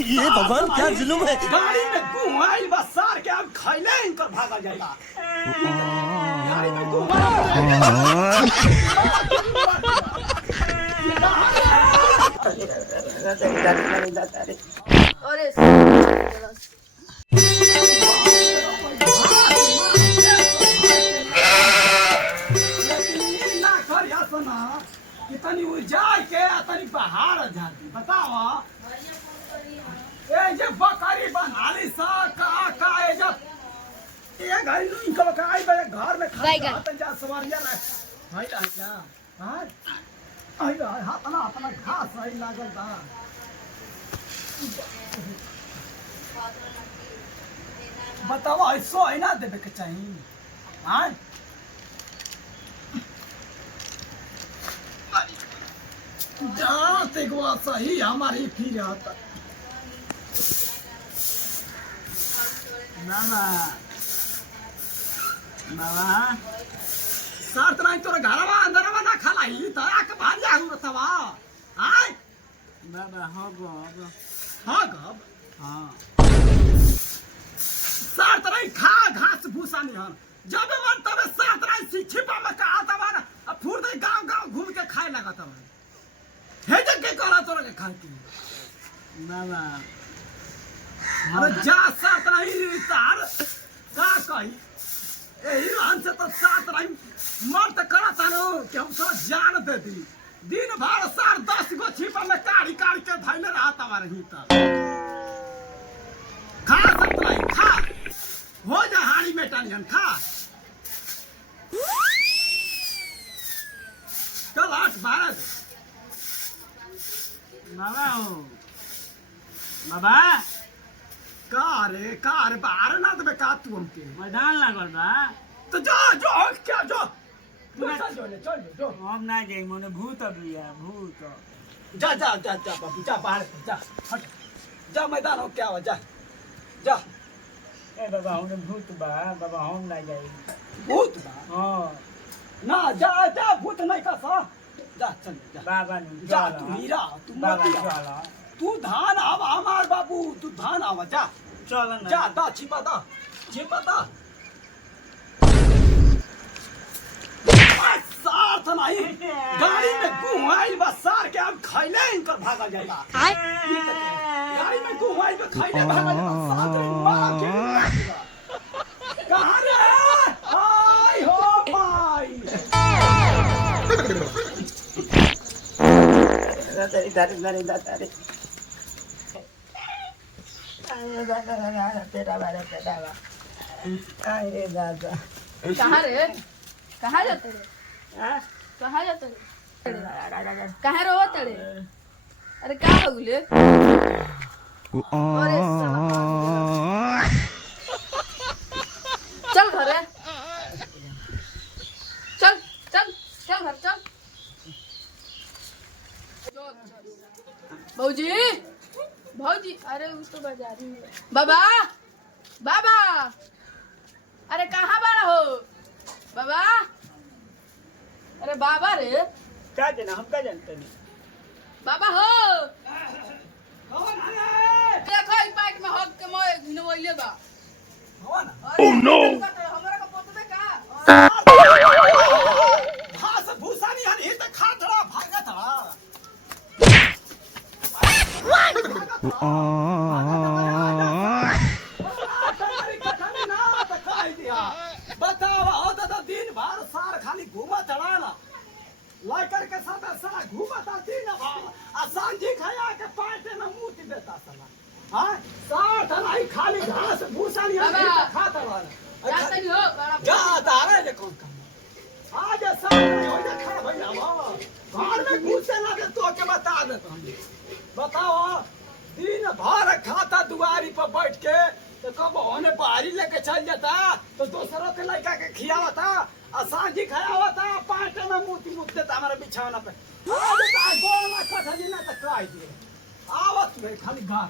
ये भगवान क्या जुलुम है। गाड़ी में घुमाई बस सार के अब खैले इनकर भागा जाएगा। गाड़ी में अरे तनी उजाय के तनी बाहर जाती बताओ ए जे बकरी बनाली सा का ए जब ये गाड़ी नु इनका बकाई बे घर में खा त जा सवारिया रह भाई रह क्या हां आई हाथ ना घास आई लागल ता बताओ ऐसो है ना देवे के चाहिए हां जाते को सही हमारी फिर आता मामा मामा सार तना तोरा घरवा अंदरवा ना खालाई त आके भारी आगु रतवा हाय मामा गब हां सार तना खा घास भूसा नहीं हन जब मन तबे सार तना छिपा में का आता माना फूर दे गांव घूम के खाए लगा तब हे जग के करा तोरा के खाए मामा अरे जा सात नहीं तार का कही एही रहन से तो सात नहीं मर्द करा तानो कि हम सब जान दे दी दिन भर सार 10 गो छिपा में काढ़ी के धैले रहता हमारे ही त खा सात नहीं खा हो जा हाड़ी में टानियन खा चल 8-12 बाबा हो बाबा कार बाहर ना दबे का तू हमके मैदान लागल बा तो जो क्या जो चल हम ना जाई मने भूत अबिया भूत जा बाबू जा बाहर जा हट जा मैदान हो क्या हो जा ए बाबा हम भूत बा बाबा हम ना जाई भूत बा हां ना जा भूत नहीं का सा जा चल जा बाबा जा तू मीरा तू मत जा तू धान आवा हमार बाबू तू धान आवा जा चल ना जा दा छिपा दा साथ नहीं गाड़ी में घुमाई बस सार के अब खैले इनकर भागा जाएगा गाड़ी में घुमाई बस खैले भागा जाएगा साथ रे मार के कहां रे आई हो भाई इधर तेरा बारे अरे दादा कहाँ रे कहाँ जाते रे कहाँ रोवत रे अरे क्या हो गले अरे चल घरे चल घर चल भौजी अरे उसको बजा रही है बाबा अरे कहाँ बाड़ा हो बाबा अरे बाबा रे क्या देना हम क्या जानते नहीं बाबा हो कौन है देखो इस पाइट में हक के मोय घिनवइले बा कौन ओह नो हमरा को पता का घास भूसा नहीं हन ही त खा थोड़ा भागा था बताओ दादा दिन भर सार खाली घूमा चढ़ाना लाइकर के साथ सारा घूमता दिन भर आ सांझी खाया के पाटे न मूती देता साला हां साठ नहीं खाली घास भूसा नहीं खाता रहना जाते नहीं हो जा तारे जे कौन काम आज साथ नहीं हो जा खा भैया घर में घुसे ना दे तो के बता देता हम बताओ दिन भर खाता दुआरी पर बैठ के तो कब होने बाहरी लेके चल जाता तो दूसरों के लड़का के खियावता और सांझी खायावता पाटे में मूती मुत देता हमारे बिछावना पे आज गोल ना कठली ना तो काई दे आवत में खाली गाल